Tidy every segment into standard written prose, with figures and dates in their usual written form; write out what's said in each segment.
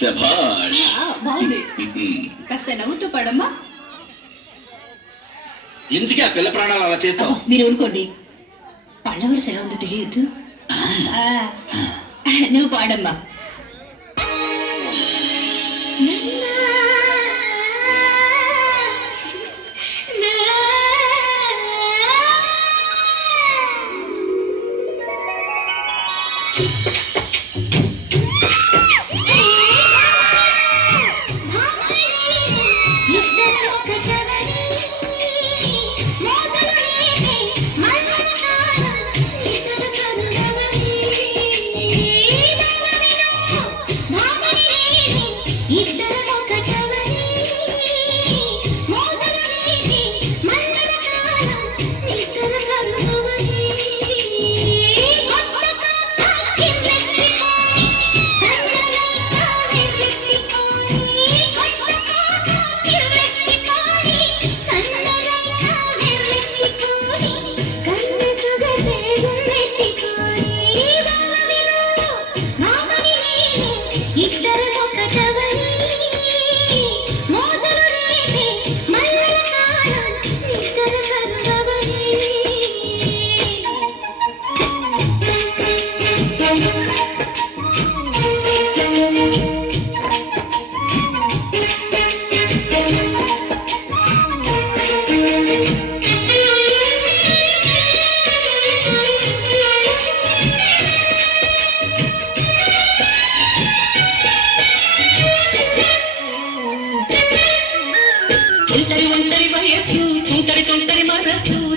శభాష్. బాగుంది. కాస్త నవ్వుతూ పాడమ్మా. ఎందుకే ఆ పిల్ల ప్రాణాలు అలా చేస్తావు? మీరు ఊరుకోండి, పళ్ళ వరుస ఎలా ఉందో తెలియదు. నువ్వు పాడమ్మా.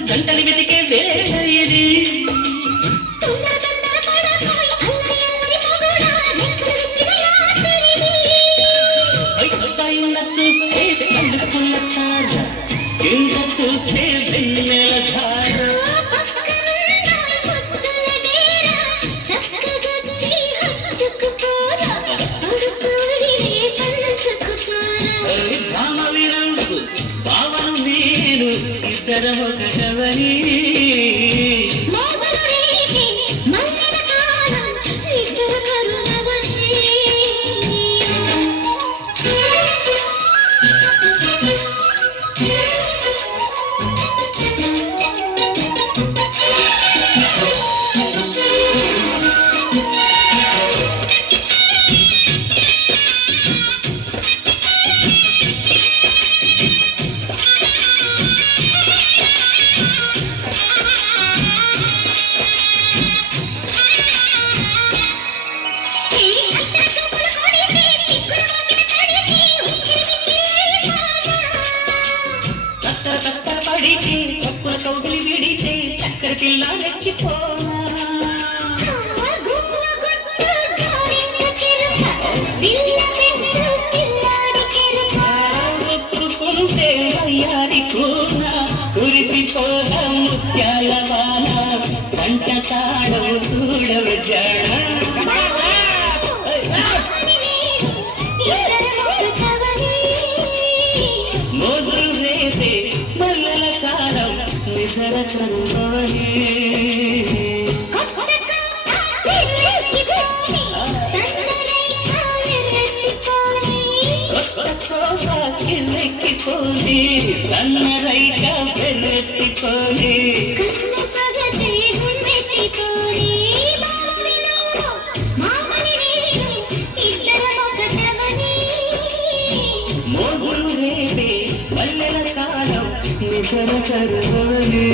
జంటలు వెతికే వేళ ఇది. చూస్తే కళ్ళకున్న తార, కింద చూస్తే వెన్నెల ధార. భామ వినందు భావను నేను ఇద్దరం ఒకటవని. చక్కుల కౌగిలి విడితే చక్కెర పిల్ల రెచ్చిపోనా. ఒప్పుకుంటే అయ్యారి కూన కురిసిపోల ముత్యాల వాన. పంట తాళం చూడవ జడ. మోజులు రేసే మల్లెల కాలం నిజర కరువని. కిల్లెక్కిపోని సన్నరైక వెర్రెత్తిపోని. మోజులు రేపే మల్లెల కాలం నిజర కరువని.